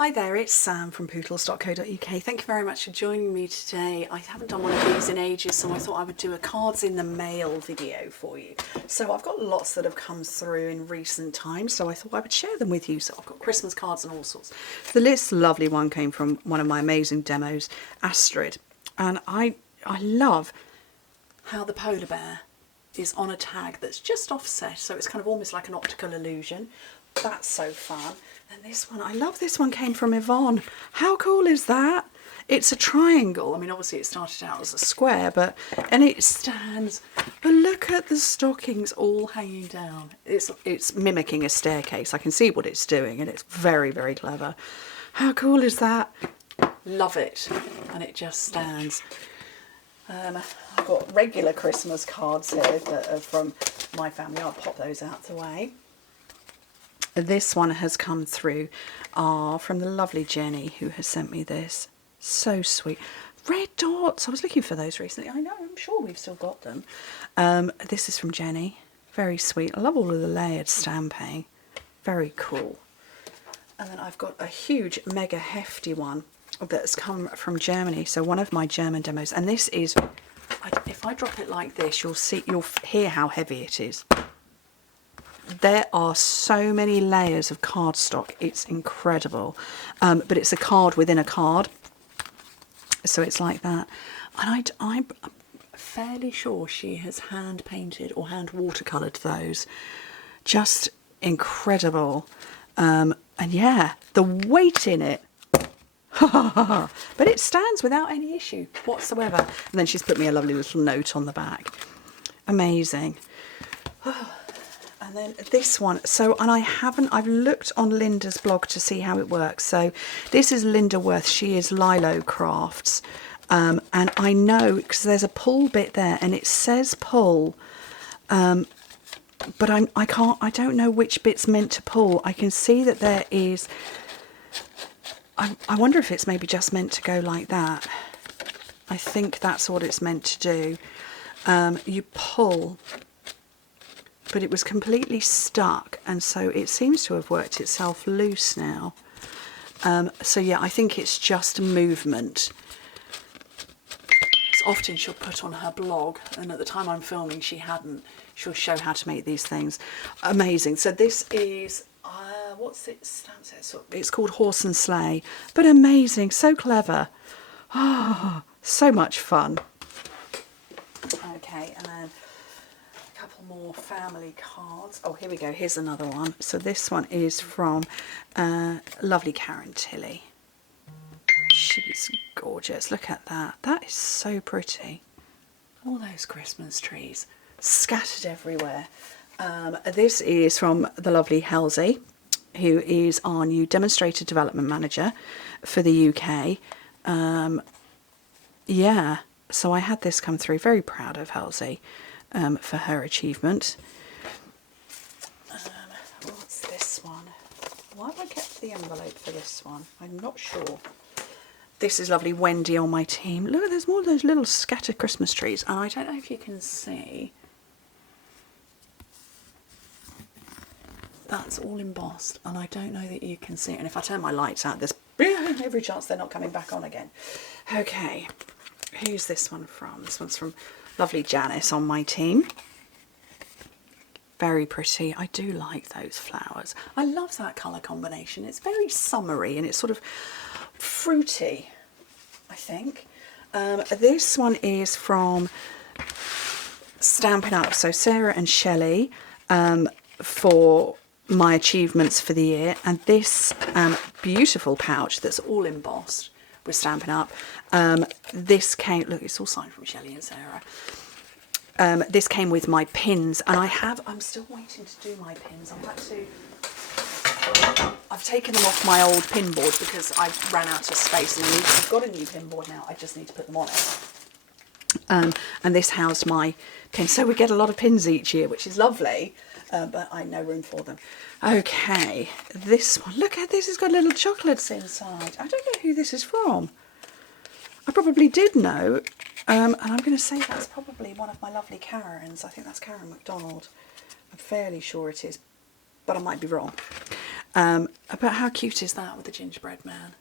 Hi there, it's Sam from Pootles.co.uk. Thank you very much for joining me today. I haven't done one of these in ages, so I thought I would do a cards in the mail video for you. So I've got lots that have come through in recent times, so I thought I would share them with you. So I've got Christmas cards and all sorts. This lovely one came from one of my amazing demos, Astrid. And I love how the polar bear is on a tag that's just offset, so it's kind of almost like an optical illusion. That's so fun. And this one, I love this one, came from Yvonne. How cool is that? It's a triangle. I mean, obviously it started out as a square, and it stands. But look at the stockings all hanging down. It's mimicking a staircase. I can see what it's doing, and it's very, very clever. How cool is that? Love it. And it just stands. I've got regular Christmas cards here that are from my family. I'll pop those out the way. This one has come through from the lovely Jenny, who has sent me this. So sweet. Red dots. I was looking for those recently. I know, I'm sure we've still got them. This is from Jenny. Very sweet. I love all of the layered stamping. Very cool. And then I've got a huge, mega hefty one that's come from Germany. So one of my German demos. And this is, if I drop it like this, you'll hear how heavy it is. There are so many layers of cardstock, it's incredible. But it's a card within a card, so it's like that. And I'm fairly sure she has hand painted or hand watercoloured those. Just incredible. And yeah, the weight in it. But it stands without any issue whatsoever. And then she's put me a lovely little note on the back. Amazing. And then this one, I've looked on Linda's blog to see how it works. So this is Linda Worth, she is Lilo Crafts. And I know, because there's a pull bit there and it says pull, but I don't know which bit's meant to pull. I can see that there is, I wonder if it's maybe just meant to go like that. I think that's what it's meant to do. You pull, but it was completely stuck, and so it seems to have worked itself loose now. So yeah, I think it's just movement. It's often she'll put on her blog, and at the time I'm filming she hadn't. She'll show how to make these things. Amazing. So this is, what's it stands at? It's called Horse and Sleigh, but amazing, so clever. Oh, so much fun. Okay, and then more family cards. Oh, here we go, here's another one. So this one is from lovely Karen Tilley. She's gorgeous. Look at that. That is so pretty. All those Christmas trees scattered everywhere. This is from the lovely Halsey, who is our new Demonstrator Development Manager for the UK. Yeah, so I had this come through. Very proud of Halsey. For her achievement. What's this one? Why have I kept the envelope for this one? I'm not sure. This is lovely Wendy on my team. Look, there's more of those little scattered Christmas trees, and I don't know if you can see. That's all embossed, and I don't know that you can see it. And if I turn my lights out, there's every chance they're not coming back on again. Okay, who's this one from? This one's from lovely Janice on my team. Very pretty. I do like those flowers. I love that colour combination. It's very summery and it's sort of fruity, I think. This one is from Stampin' Up. So Sarah and Shelley for my achievements for the year. And this beautiful pouch that's all embossed with Stampin' Up. This came, look, it's all signed from Shelley and Sarah. This came with my pins, and I'm still waiting to do my pins. I've taken them off my old pin board because I ran out of space, and I've got a new pin board now. I just need to put them on it. And this housed my pins, so we get a lot of pins each year, which is lovely, but I have no room for them. Okay, this one, look at this, it's got little chocolates inside. I don't know who this is from. I probably did know, and I'm going to say that's probably one of my lovely Karens. I think that's Karen MacDonald. I'm fairly sure it is, but I might be wrong. But how cute is that with the gingerbread man?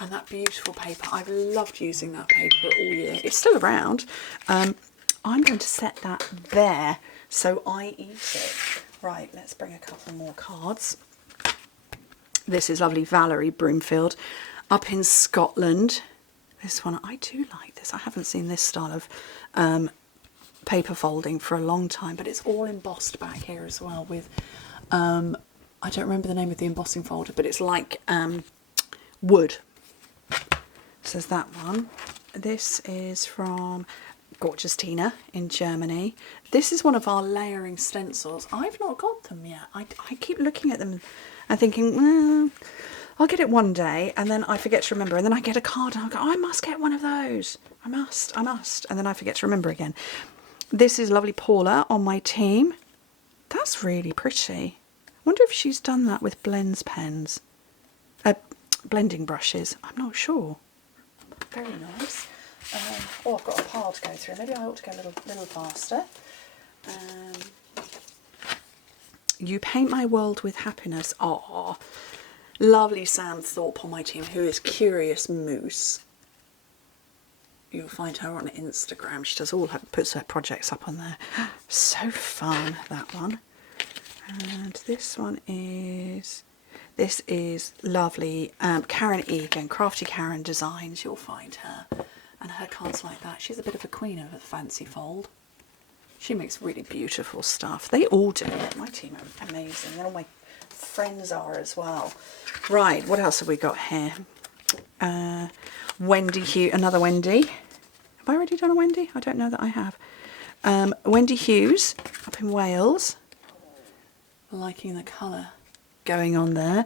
And that beautiful paper. I've loved using that paper all year. It's still around. I'm going to set that there so I eat it. Right, let's bring a couple more cards. This is lovely Valerie Broomfield up in Scotland. This one, I do like this. I haven't seen this style of paper folding for a long time, but it's all embossed back here as well with, I don't remember the name of the embossing folder, but it's like wood. So there's that one. This is from Gorgeous Tina in Germany. This is one of our layering stencils. I've not got them yet. I keep looking at them and thinking, well, I'll get it one day, and then I forget to remember, and then I get a card and I go, oh, I must get one of those. I must, and then I forget to remember again. This is lovely Paula on my team. That's really pretty. I wonder if she's done that with blends pens. Blending brushes. I'm not sure. Very nice. Oh, I've got a pile to go through. Maybe I ought to go a little faster. You paint my world with happiness. Oh, lovely Sam Thorpe on my team, who is Curious Moose. You'll find her on Instagram. She does puts her projects up on there. So fun, that one. And this one is... This is lovely Karen Egan, Crafty Karen Designs. You'll find her. And her cards like that. She's a bit of a queen of a fancy fold. She makes really beautiful stuff. They all do it. My team are amazing. And all my friends are as well. Right, what else have we got here? Wendy Hughes, another Wendy. Have I already done a Wendy? I don't know that I have. Wendy Hughes up in Wales. Liking the colour going on there.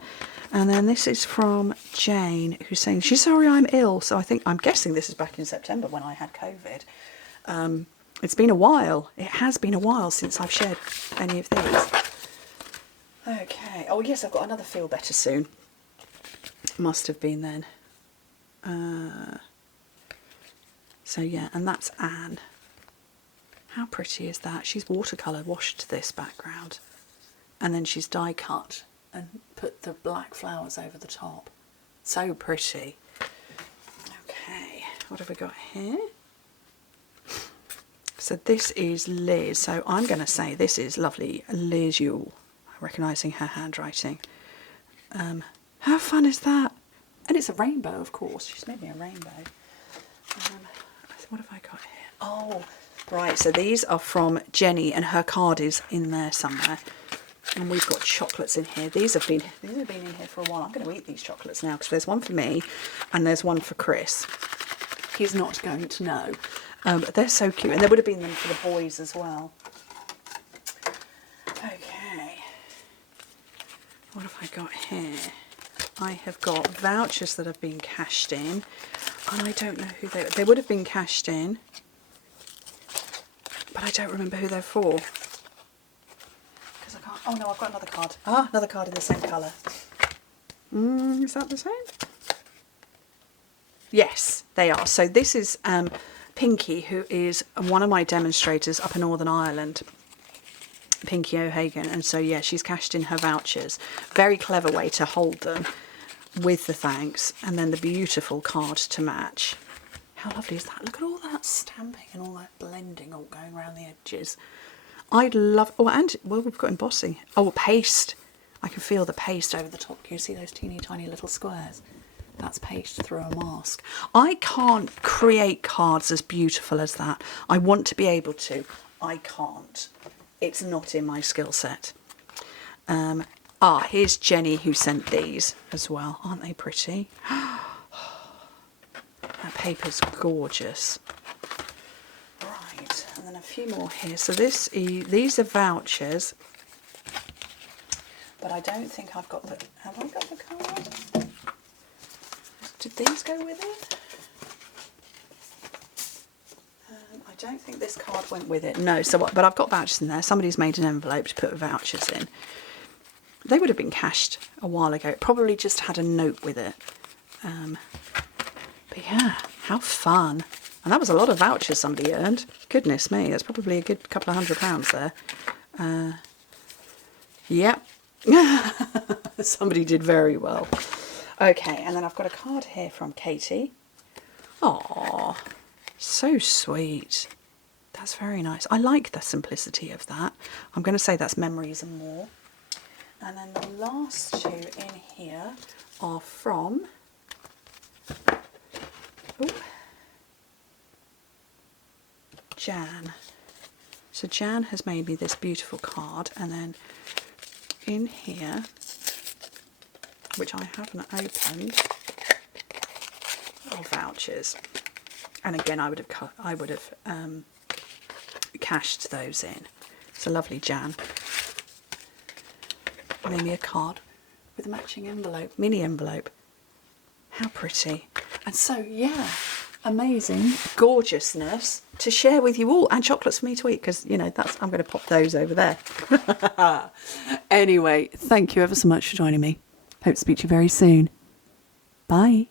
And then this is from Jane, who's saying she's sorry I'm ill. So I'm guessing this is back in September when I had COVID. It's been a while. It has been a while since I've shared any of these. Okay. Oh yes, I've got another Feel Better Soon. Must have been then. So yeah, and that's Anne. How pretty is that? She's watercolour washed this background, and then she's die cut and put the black flowers over the top. So pretty. Okay, what have we got here? So this is Liz. So I'm going to say this is lovely Liz Yule. Recognising her handwriting. How fun is that? And it's a rainbow, of course. She's made me a rainbow. What have I got here? Oh, right. So these are from Jenny, and her card is in there somewhere. And we've got chocolates in here. These have been in here for a while. I'm going to eat these chocolates now because there's one for me and there's one for Chris. He's not going to know. But they're so cute. And there would have been them for the boys as well. Okay. What have I got here? I have got vouchers that have been cashed in. And I don't know who they would have been cashed in. But I don't remember who they're for. Oh no, I've got another card. Ah, another card in the same colour. Is that the same? Yes, they are. So this is Pinky, who is one of my demonstrators up in Northern Ireland. Pinky O'Hagan. And so, yeah, she's cashed in her vouchers. Very clever way to hold them with the thanks. And then the beautiful card to match. How lovely is that? Look at all that stamping and all that blending all going around the edges. I'd love... Oh, and, well, we've got embossing. Oh, paste. I can feel the paste over the top. Can you see those teeny tiny little squares? That's paste through a mask. I can't create cards as beautiful as that. I want to be able to. I can't. It's not in my skill set. Here's Jenny who sent these as well. Aren't they pretty? That paper's gorgeous. Right, and then a few more here. So these are vouchers, but I don't think I've got the... Have I got the card? Did these go with it? I don't think this card went with it. No, so but I've got vouchers in there. Somebody's made an envelope to put vouchers in. They would have been cashed a while ago. It probably just had a note with it. But yeah, how fun. And that was a lot of vouchers somebody earned. Goodness me, that's probably a good couple of £100 there. Yep, Somebody did very well. Okay, and then I've got a card here from Katie. Oh, so sweet. That's very nice. I like the simplicity of that. I'm going to say that's Memories and More. And then the last two in here are from Jan. So Jan has made me this beautiful card, and then in here, which I haven't opened, are vouchers. And again, I would have cashed those in. It's a lovely Jan. Made me a card with a matching envelope, mini envelope. How pretty. And so, yeah, amazing gorgeousness to share with you all, and chocolates for me to eat, because, you know, that's, I'm going to pop those over there. Anyway, thank you ever so much for joining me. Hope to speak to you very soon. Bye.